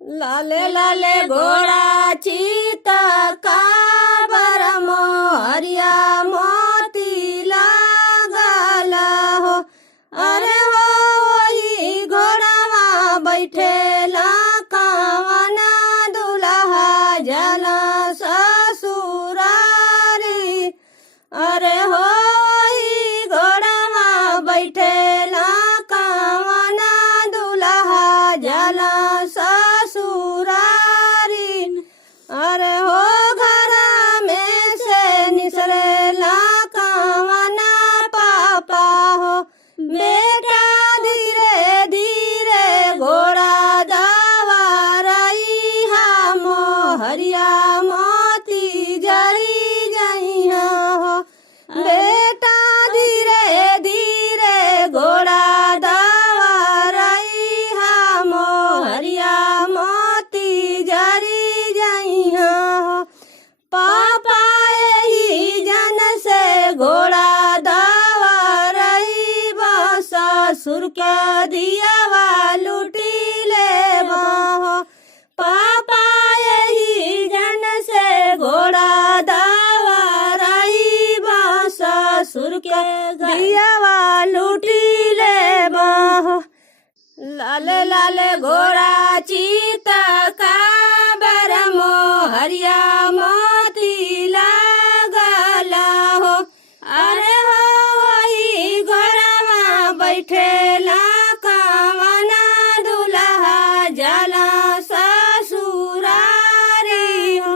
लाले लाले घोड़ा चीता काबर मोहरिया मोती लागल हो। अरे हो वही घोड़ावा बैठेला कावना दुल्हा जला ससुरारी। अरे हो वही घोड़ावा बैठेला कावना दुल्हा जला ससुरारी। अरे हो घरा में से निसरेला कावना पापा हो। बेटा धीरे धीरे घोड़ा दवारई हम मोहरिया मोती जरी जइहा हो। बेटा धीरे धीरे घोड़ा दवारई हम मोहरिया मोती जरी जइहा हो। पापा यही जन से घोड़ा दवारई ससुर के दियावा लूटी ले हो। पापा यही जन से घोड़ा दवारई ससुर के दियावा लूटी ले हो। लाले लाले घोड़ा चीता काबर मोहरिया मोती लागल हो। अरे हो वही घोड़ावा बैठेला कावना दुल्हा जला ससुरारी हो।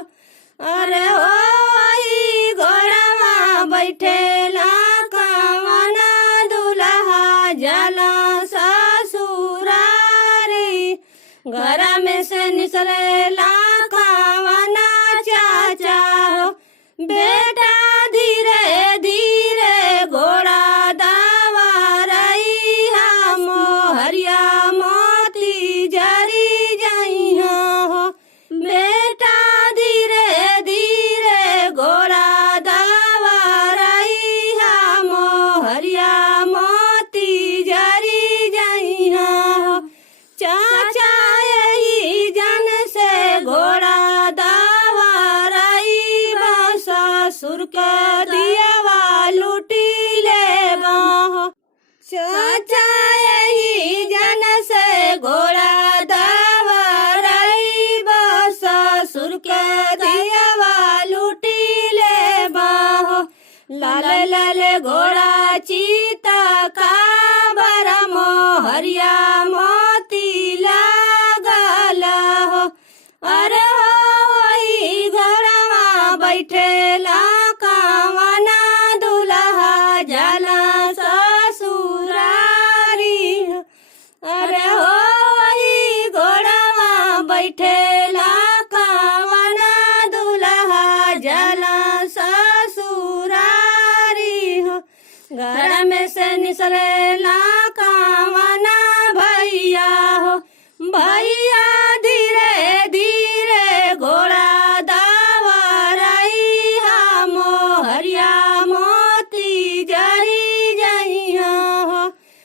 अरे हो वही घोड़ावा बैठेला कावना दुल्हा जला ससुरारी। घर में से निसरेला कावना चाचा हो। बेटा धीरे धीरे घोड़ा दवारई हम मोहरिया मोती जरी जइहा हो। बेटा धीरे धीरे घोड़ा दवारई हम मोहरिया मोती जरी जइहा हो। चाचा यही जन से घोड़ा दवारई ससुर के दियावा लूटी ले हो। चाचा यही जन से घोड़ा दवारई ससुर के दियावा लूटी ले हो। लाले लाले घोड़ा चीता काबर मोहरिया मोती लागल हो। अरे हो वही घोड़ावा बैठेला कावना दुल्हा जला ससुरारी। अरे हो वही घोड़ावा बैठेला कावना दुल्हा जला ससुरारी हो। घर में से निसरेला कावना भैया हो। भैया धीरे धीरे घोड़ा दवारई हम मोहरिया मोती जरी जइहा हो।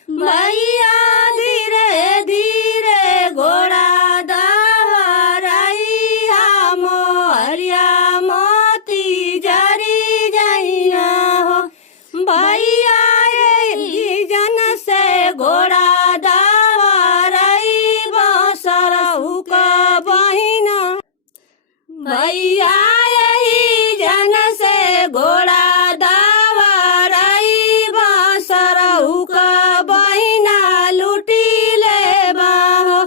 भैया धीरे धीरे घोड़ा दवारई हम मोहरिया मोती जरी जइहा हो। भैया यही जन से घोड़ा दवारई सरहु का बहिना। भैया यही जन से घोड़ा दवारई सरहु का बहिना लूटी ले हो।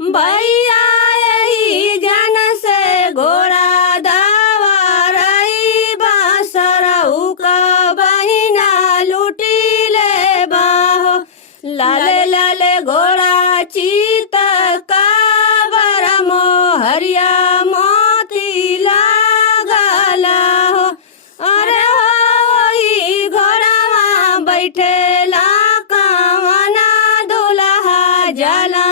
भैया यही जन से घोड़ा दवारई सरहु का बहिना लूटी ले हो। लाले लाले घोड़ा चीता काबर मोहरिया मोती लागल हो। अरे हो वही घोड़ावा बैठेला कावना दुल्हा जला